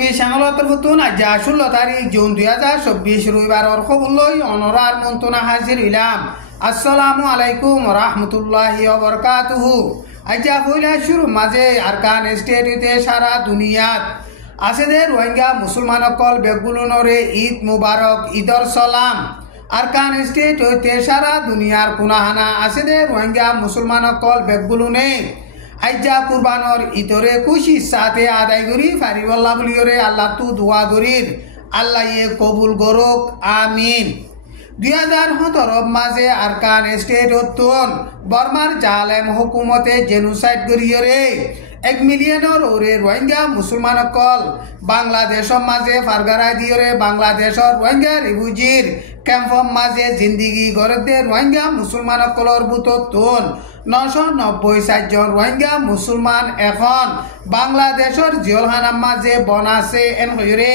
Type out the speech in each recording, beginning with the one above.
টিভি চ্যানেলতর ফুতুন আজ 16 তারিখ জুন 2024 রবিবারের খবর লই অনরার মন্ত্রণা হাজির হইলাম। আসসালামু আলাইকুম রাহমাতুল্লাহি ওয়া বারাকাতুহু। আজ হইলা শুরু মাঝে আরকান স্টেটে সারা দুনিয়াত আছে দে রোহিঙ্গা মুসলমান অকল বেগুলনরে ঈদ মুবারক ঈদর সালাম। আরকান স্টেট হইতে সারা দুনিয়ার কুনাহানা আছে দে রোহিঙ্গা মুসলমান অকল বেগুলনে আইজা কুরবানর ইতরে খুশি সাথে আদায় করি ফারিবল্লা বলিওরে আল্লাহ তু দোয়া করির আল্লাহ ইয়ে কবুল করুক আমিন। 2017 মাঝে আরকান স্টেট হতন বর্মার জালেম হুকুমতে জেনোসাইড করিয়রে 1 মিলিয়নের ওরে রোহিঙ্গা মুসলমান অকল বাংলাদেশের মাঝে ফারগারা দিয়রে বাংলাদেশের রোহিঙ্গা রিফিউজির ক্যাম্পর মাঝে জিন্দিগি গড়তে রোহিঙ্গা মুসলমান অকলর বুতন 990 জন রোহিঙ্গা মুসলমান এখন বাংলাদেশের জেলখানার মাঝে বনাছে এন হইরে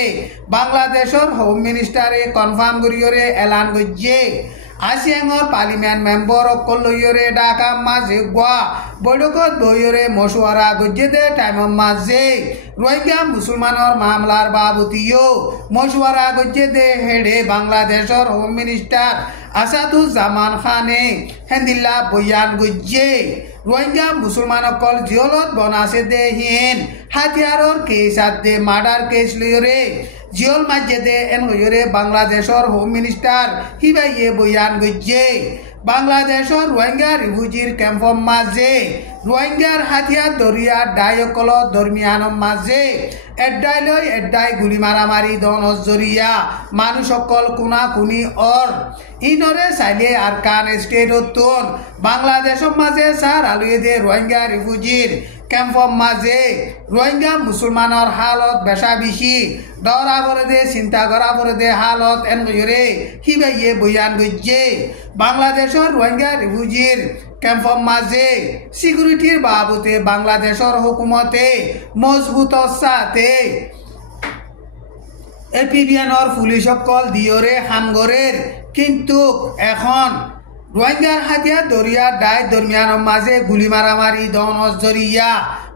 বাংলাদেশের হোম মিনিস্টারে কনফার্ম করিয়রে এলান করছে। আসিয়াঙর পার্লিমেন্ট মেম্বার অকল লইয়রে ঢাকা মাঝে গোয়া বৈঠকত বইয়রে মশওয়ারা গজ্জে দে টাইমের মাঝে রোহিঙ্গা মুসলমানের মামলার বাবতিও মশওয়ারা গজ্জে দে হেডে বাংলাদেশের হোম মিনিস্টার আসাদুজ্জামান খানে হেন্দিল্লা বয়ান গজ্জে রোহিঙ্গা মুসলমান অকল জিয়লত বনাছে দে হিন হাতিয়ারর কেস দে মার্ডার কেস লইয়রে জিয়ল মাঝে দে এন হইরে বাংলাদেশের হোম মিনিস্টার হিবাইয়ে বয়ান গজ্জে বাংলাদেশের রোহিঙ্গা রিফিউজির ক্যাম্পর মাঝে রোহিঙ্গার হাতিয়ার দরিয়া ডায়কল দরমিয়ানের মাঝে এড্ডাই লই এড্ডাই গুলি মারামারি দনজ জরিয়া মানুষ সকল কুনা কুনি অর ইনরে চাইলে আরকান স্টেট হতন বাংলাদেশের মাঝে সার আলুয়ে দে রোহিঙ্গা রিফিউজির ক্যাম্পর মাঝে রোহিঙ্গা মুসলমানের হালত বেশা বেশি দরা করে দে চিন্তা করা করে দে হালত এন হইরে হিবাইয়ে বয়ান গজ্জে বাংলাদেশের রোহিঙ্গা রিফিউজির ক্যাম্পর মাঝে সিকিউরিটির বাবতে বাংলাদেশের হুকুমতে মজবুত সাথে এপিবিএনর পুলিশ সকল দিয়রে হামগরের কিন্তু এখন রোহিঙ্গার হাতিয়া দরিয়া ডাই দরমিয়ানের মাঝে গুলি মারামারি দনজ জরিয়া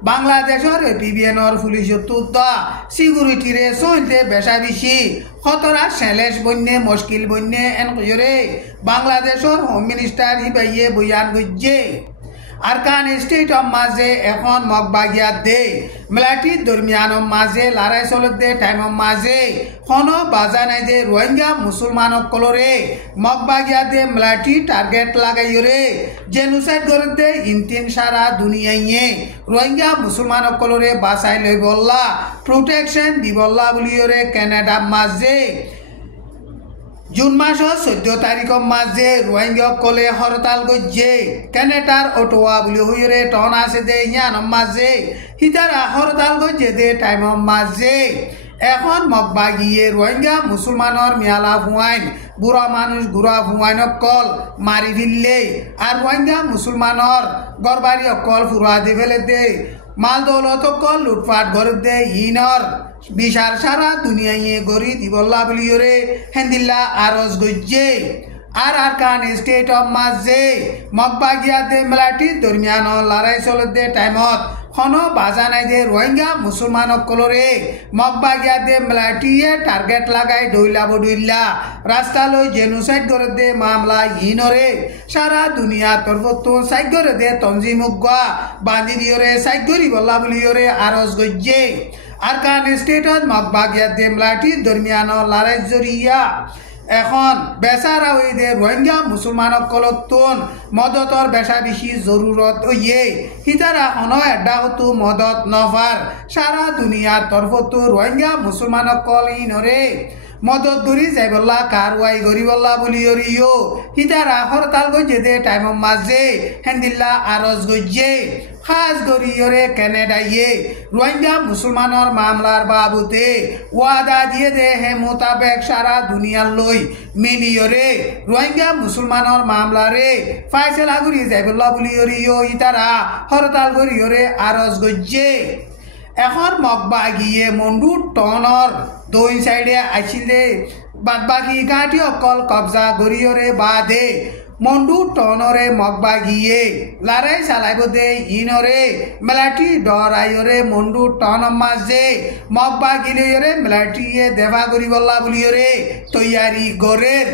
বাংলাদেশের এপিবিএনর পুলিশ তুতা সিকিউরিটিরে চলতে বেশা বেশি খতরা সেলেশ বন্যে মুশকিল বন্যে এন কইরে বাংলাদেশের হোম মিনিস্টার হিবাইয়ে বয়ান গজ্জে আরকান স্টেট মাঝে এখন মগবাগিয়া দে মেলাটি দরমিয়ানের মাঝে লড়াই চলত দে টাইমের মাঝে কোনো বাজা নাই দে রোহিঙ্গা মুসলমান কলরে মগবাগিয়া দে মেলাটি টার্গেট লাগাইরে জেনোসাইড করে দে ইনতিন সারা দুনিয়াইয়ে রোহিঙ্গা মুসলমান কলরে বাঁচাই লই বললা প্রোটেকশন দিবল্লা বলিয়রে কানাডা মাঝে জুন মাসের 14 তারিখের মাঝে রোহিঙ্গা কলে হরতাল গজ্জে কানাডার অটোয়া বলি হইরে টন আছে দে ইয়ানোর মাঝে হিতারা হরতাল গজ্জে দে টাইমের মাঝে এখন মগবাগিয়ে রোহিঙ্গা মুসলমানের মিয়ালা ভুয়াইন বুড়া মানুষ গুড়া ভুয়াইন অকল মারি ফিরলে আর রোহিঙ্গা মুসলমানের গরবারি অকল ফুরা দি ফেলে দে মাল দৌলত অকল লুটপাট করে দে ইনর বিশার সারা দুনিয়ায় গড়ি দিবল্লা বলিয়রে হেন্দিল্লা আরজ গজ্জে আর আরকান স্টেট মাঝে মগবাগিয়া দে মেলাটি দরমিয়ান লড়াই চলত দে টাইমত কোনো বাজা নাই দে রোহিঙ্গা মুসলমান অকলরে মগবাগিয়া দে মেলাটিয়ে টার্গেট লাগাই ডইলা রাস্তা লই জেনোসাইড করে দে মামলা ইনরে সারা দুনিয়া তরফতুন সাইড করে দে তঞ্জিম উগা বান্ধি দিয়রে সাইড করি বল্লা বলিয়রে আরজ গজ্জে আরকান স্টেটত মগবাগিয়া দে মেলাটি দরমিয়ান লড়াই জরিয়া এখন বেচারা ওই দে রোহিঙ্গা মুসলমান কলতুন মদতর বেশা বেশি জরুরত ওয়ে হিতারা অন এডা হতু মদত নফার সারা দুনিয়ার তরফতু রোহিঙ্গা মুসলমান কল ইনরে মদত দরি যাইবল্লা কারওয়াই গরিবল্লা বলি অরিও হিতারা হরতাল গজ্জে দে টাইমের মাঝে হেন্দিল্লা আরজ গজ্জে খাস গরিয়রে কানাডাইয়ে রোহিঙ্গা মুসলমানের মামলার বাবুতে ওয়াদা দিয়ে দে হে মোতাবেক সারা দুনিয়ার লই মিলিয়রে রোহিঙ্গা মুসলমানের মামলারে ফাইসলা করি যাইবল্লা বলি অরিও ইতারা হরতাল গরিয়রে আরজ গজ্জে এখন মগবাগিয়ে মন্ডু টনর দুই সাইডে আইছিলে বাদ বাকি গাঁটি অকল কবজা গরিয়রে বাদে মন্ডু টনরে মগবা গিয়ে লারাই চালাইব দে ইনরে মেলাটি ডরাইরে মন্ডু টন মাঝে মগবা গিলে মেলাটিয়ে দেভা করি বল্লা বলিয়রে তৈয়ারি গরের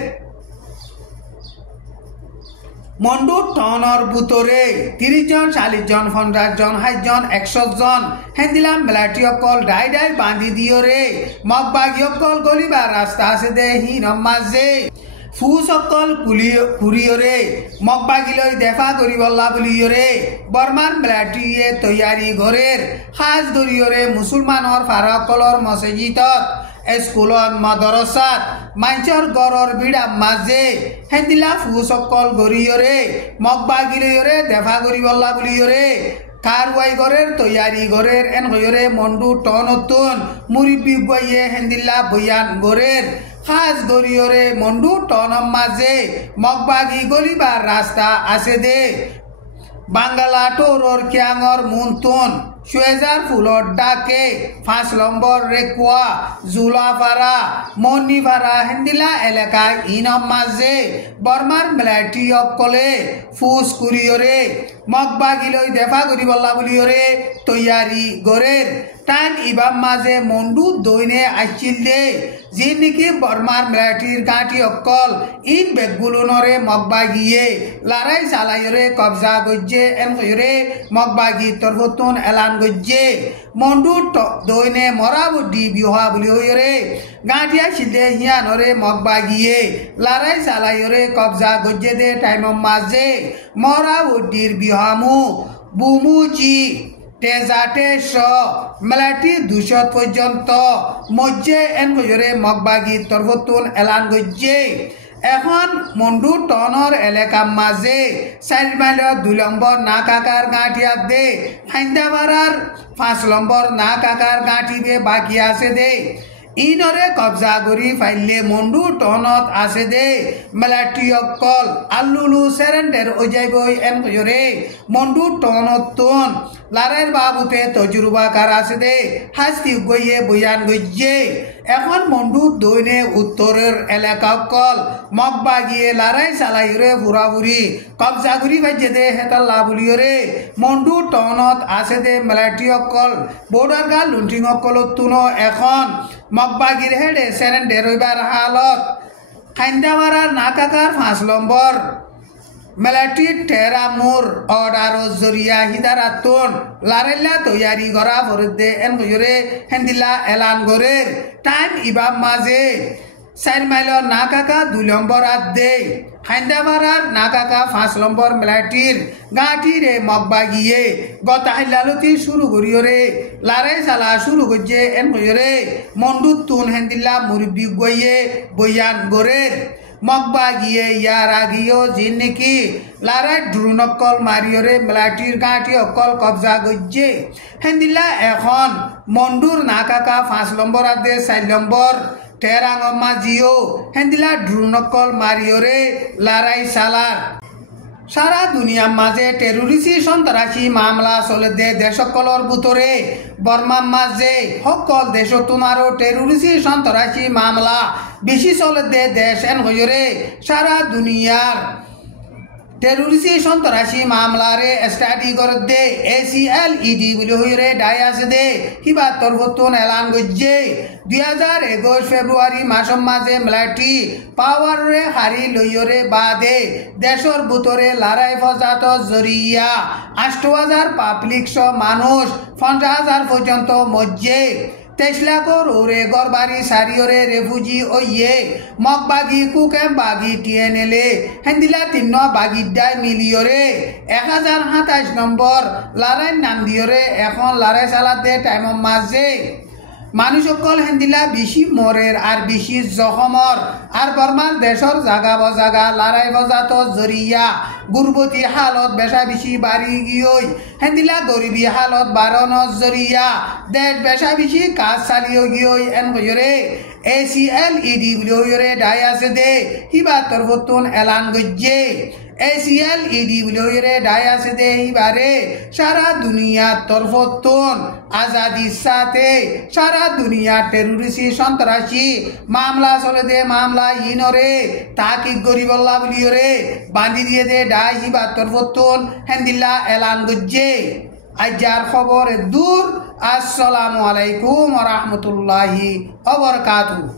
মন্ডু টনর বুতরে 30 জন 40 জন 50 জন 60 জন 100 জন হেন্দিলাম মেলাটি অকল ডাই ডাই বাঁধি দিয়রে মগবাগি অকল গলিবার রাস্তা আছে দে হিন মাঝে ফুস অকল কুরিয়রে মগবাগিলৈ দেখা করি বল্লা বলিয়রে বর্মার মেলাটিয়ে তৈয়ারি ঘরের সাজ দরিয়রে মুসলমানর ফারাকলর মসজিদত স্কুলত মাদ্রাসাত মাইচর গরর ভিড়া মাঝে হেন্দিলা ফুসকল গরিয়রে মগবাগিলয়রে দেখা করি বল্লা বলিয়রে কারওয়াই গরের তৈয়ারি গরের এন গয়রে মন্ডু টনতুন মুরিবি গয়ে হেন্দিলা বয়ান গরের খাস গরিয়রে মন্ডু টনম মাঝে মগবাগি গলিবার রাস্তা আছে দে বাঙ্গালা টোরর ক্যাঙর মুনতুন সুয়েজার ফুলর ডাকে 5 নম্বর রেকুয়া জুলাফারা মনিফারা হেন্দিলা এলাকা ইনম মাঝে বর্মার মেলাটি অকলে ফুস কুরিয়রে মগবাগিলৈ দেখা করি বল্লা বলিয়রে তৈয়ারি গরের টাইম ইবাম মাঝে মন্ডু দইনে আসছিল দে যে নাকি বর্মার মেলাটির গাঁটি অকল ইন বেগুলনরে মগবাগিয়ে লারাই চালাইরে কবজা গজ্জে এন কইরে মগবাগি তরফতুন এলান গজ্জে মন্ডু দইনে মরা বুদ্ধি বিহা বলি হইরে গাঁটিয়া ছিলদে হিয়ানরে মগবাগিয়ে লারাই চালাইরে কবজা গজ্জে দে টাইম মাঝে মরা বুদ্ধির বিহামু বুমুজি তেজাটে শ মেলাটি 200 পর্যন্ত মজ্জে এন গজরে মগবাগি তরফতুন এলান গজ্জে এখন মন্ডু টনর এলাকা মাঝে 4 মাইলত 2 নম্বর না কাকার গাঁটিয়া দে হাইন্দাবাড়ার 5 নম্বর না কাকার গাঁটি দে বাকি আছে দে ইনরে কবজা করি ফাইলে মন্ডু টনত আছে দে মেলাটি অকল আল্লুলু সেরেন্ডের ওজাইবই এন কইরে মন্ডু টনতুন লারের বাবুতে তজুরবা কার আছে দে হাস্তি গইয়ে বয়ান গজ্জে এখন মন্ডু দইনে উত্তরের এলাকা অকল মগবাগিয়ে লারাই চালাইরে ফুরাফুরি কবজা করি ফাইজে দে হেতাল্লা বলিয়রে মন্ডু টনত আছে দে মেলাটি অকল বর্ডার গা লুন্টিং অকল তুনো এখন মগবাগির হেডে সেরেন্ডে রইবার হালত খাইন্দাবাড়ার নাকাকার 5 নম্বর মেলাটি টেরামুর অর্ডার জরিয়া হিদারাতুন লারেল্লা তৈয়ারি করা ফরদে এন গয়রে হেন্দিলা এলান গরের টাইম ইবাম মাঝে 4 মাইলর নাকাকা 2 নম্বর আদে হাইন্দাবাড়ার নাকাকা 5 নম্বর মেলাটির গাঁটিরে মগবাগিয়ে গতাহিলালতি শুরু করিয়রে লারে চালা শুরু করছে এন গয়রে মন্ডুতুন হেন্দিলা মুরব্বি গইয়ে বয়ান গরের মগবাগিয়ে ইয়ার আগিও যে নাকি লারাই ড্রুনকল মারিয়রে মেলাটির গাঁটি অকল কবজা গজ্জে হেন্দিলা এখন মন্ডুর নাকাকা 5 নম্বর আদে 4 নম্বর টেরাঙ্গমা জিও হেন্দিলা ড্রুনকল মারিয়রে লারাই সালার সারা দুনিয়ার মাঝে টেরোরিস্ট সন্ত্রাসী মামলা চলে দে দেশকলর ভিতরে বর্মার মাঝে সকল দেশ তোমারও টেরোরিস্ট সন্ত্রাসী মামলা বেশি চলে দে দেশ এন হইরে সারা দুনিয়ার টেরোরিস্ট সন্ত্রাসী মামলারে স্টাডি করে দে ACLED বলে হইরে ডাই আছে দে হিবা তরফতুন এলান গজ্জে 2021 ফেব্রুয়ারি মাসম মাঝে মেলাটি পাওয়ারে হারি লইয়রে বাদে দেশর ভিতরে লড়াই ফজাত জরিয়া 8000 পাবলিক মানুষ 50,000 পর্যন্ত মজ্জে 23 লাখর ওরে গরবারি সারিয়রে রেফুজি ওইয়ে মগবাগি কুকেম বাগি টিএনএলএ হেন্দিলা 3 বাগিডাই মিলিয়রে 1027 নম্বর লারাই নাম দিয়রে এখন লারাই চালাতে টাইম মাঝে মানুষ সকল হেন্দিলা বেশি মরের আর বেশি জখমর আর বর্মার দেশর জাগা বজাগা লড়াই বজাত জরিয়া গুরবতী হালত বেশা বেশি বাড়ি গিয়ে হেন্দিলা গরিবী হালত বাড়ানোর জরিয়া দেশ বেশা বেশি কাজ চালিয়ে গিয়ে এন কইরে ACLED বলে হইরে ডাই আছে দে হিবা তরফতুন এলান গজ্জে এসিএল ইডি বলে ডাই আছে দে এইবারে সারা দুনিয়ার তরফতন আজাদির সাথে সারা দুনিয়ার টেরোরিস্ট সন্ত্রাসী মামলা চলে দে মামলা ইনরে তাকিক গরিবল্লা বলিওরে বান্ধি দিয়ে দে ডাই হিবার তরফতন হেন্দিল্লা এলান গজ্জে আজার খবর দূর। আসসালামু আলাইকুম ওয়া রাহমাতুল্লাহি ওয়া বারাকাতুহু।